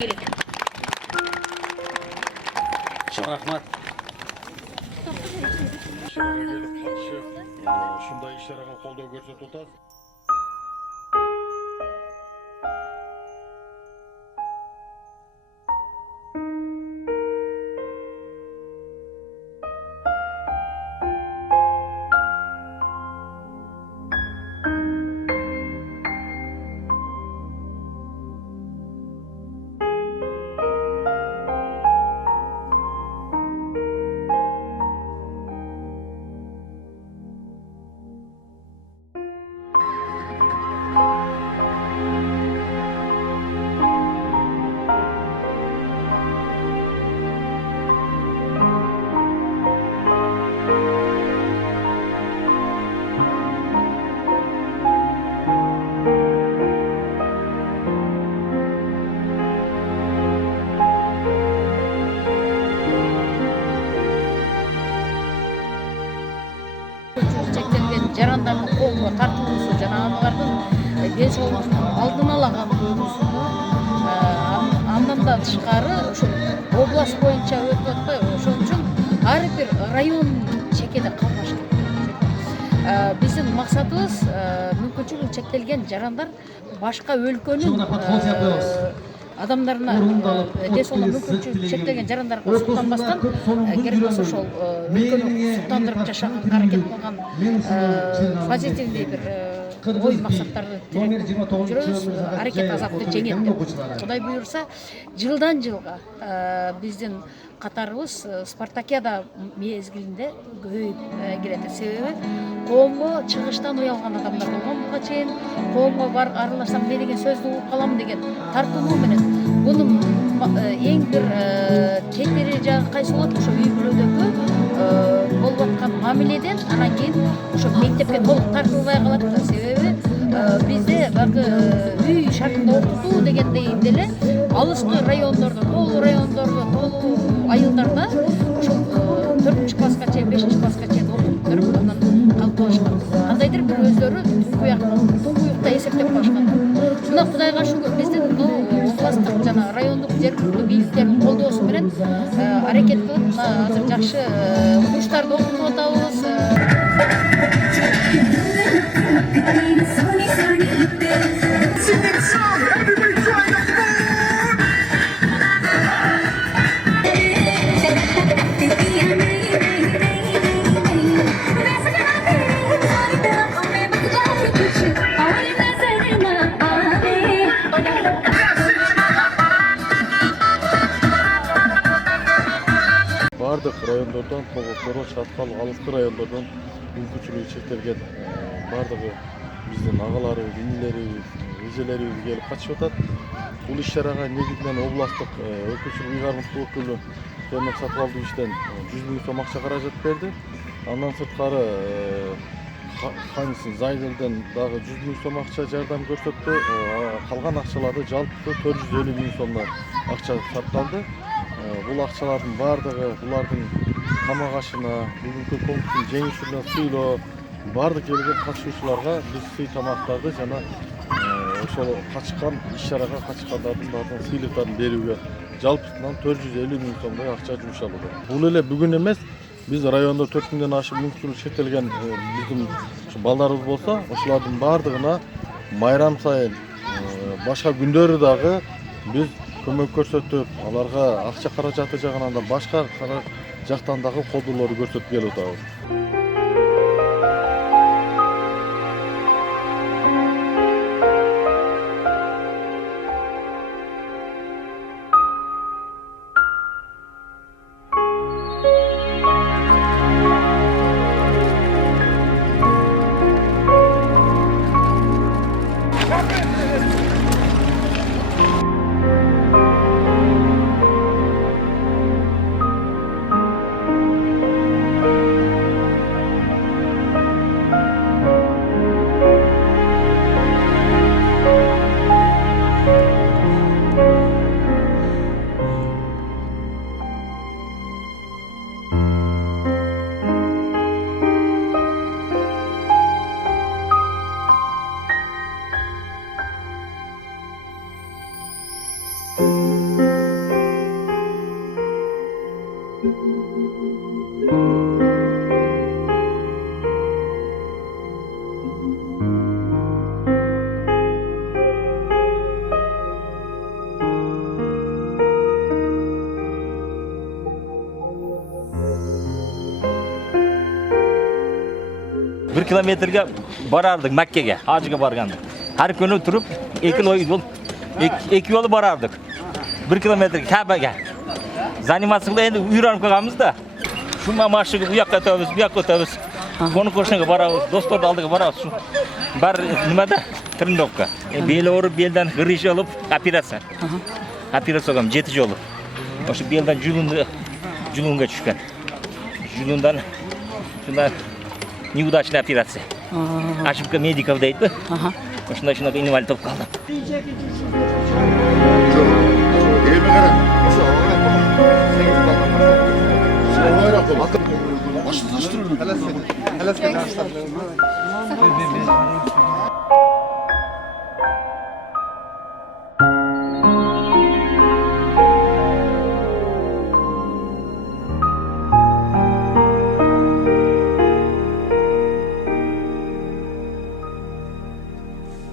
Rahmat. Ушундай иш-чарага колдоо көрсөтүп атабыз. Жарандардын колуна тартылуусу жана алардын ден соолугун алдын ала камтуусуну андан да тышкары ошо область боюнча өтүп атпайбы, ошон үчүн ар бир район чекеде катнашыш керек. Биздин максатыбыз мүмкүнчүлүгү чектелген жарандар башка өлкөнүн адамдарына ден соолугу мүмкүнчүлүгү чектелген жарандарга суктанбастан керек болсо ошол өлкөнү суктандырып жашаганга аракет кылган позитивдүү бир ой максаттарды тилеп жүрөбүз. Аракет азапты жеңет деп. Кудай буюрса, жылдан жылга биздин катарыбыз спартакиада мезгилинде көбөйүп келет. Себеби коомго чыгыштан уялган адамдар болгон буга чейин, коомго бар аралашсам не деген сөздү угуп калам деген тартынуу менен бунун эң бир кетери жагы кайсы болот? Ошо үй бүлөдөгү болуп аткан мамиледен анан кийин ошо мектепке толук тартылбай калат да. Себеби бизде багы үй шартында окутуу дегендей деле алыскы райондордо, тоолуу райондордо, тоолуу айылдарда ошол 4-класска чейин, 5-класска чейин окуп берип анан калып калышкан. Кандайдыр бир өздөрү туңгуюкта эсептеп калышкан. Мына Кудайга шүгүр, биздин областтык жана райондук жергиликтүү бийликтердин колдоосу менен аракет кылып азыр жакшы курстарды окутуп атабыз. Бардык райондордон, Тобокторо, Чаткал, алыскы райондордон мүмкүнчүлүгү чектелген бардыгы биздин агаларыбыз, инилерибиз, эжелерибиз келип катышып атат. Бул иш-чарага негизинен областтык өлкөчүлүк ыйгарымдуулук өкүлү Темир Сатыбалдиевичтен 100 000 сом акча каражат берди. Андан сырткары Ханисин Зайделден дагы 100 000 сом акча жардам көрсөттү. Калган акчаларды жалпы 450 000 сомдон акча сарпталды. Бул акчалардын бардыгы булардын тамак ашына, бүгүнкү конкурстун жеңүүчүлөрүнө сыйлоо, бардык келген катышуучуларга биз сый тамактарды жана ошол катышкан иш-чарага катышкандардын баардыгына сыйлыктарын берүүгө жалпысынан 450 000 сомдой акча жумшалды. Бул эле бүгүн эмес, биз райондо 4 миңден ашык мүмкүнчүлүгү чектелген биздин балдарыбыз болсо, ошолордун бардыгына майрам сайын башка күндөрү дагы биз көмөк көрсөтүп, аларга акча каражаты жагынан да башка жактан дагы колдоолорду көрсөтүп келип атабыз. kilometrga borardik Makkaga, hajga borgandik. Har kuni turib 2 yo'l borardik. 1 kilometr Ka'baga. Zanimatsiz bilan endi uyranib qolganmiz-da. Shu mashiga bu yoqqa o'tamiz, bu yoqqa o'tamiz. Qo'ni qo'shniga boramiz, do'stlar oldiga boramiz. Shu bar nimada? Tirnoqqa. Beli o'rib, beldan g'irish olib, operatsiya. Operatsiya qildim 7 yo'li. O'sha beldan julunga tushgan. Julundan shundan неудачный operatsiya. Ошибка медиков deydi. Shunaqa invalid bo'lib qoldim. Elime qara. O'sha o'yroq bo'ldi. Boshqa tashtirib.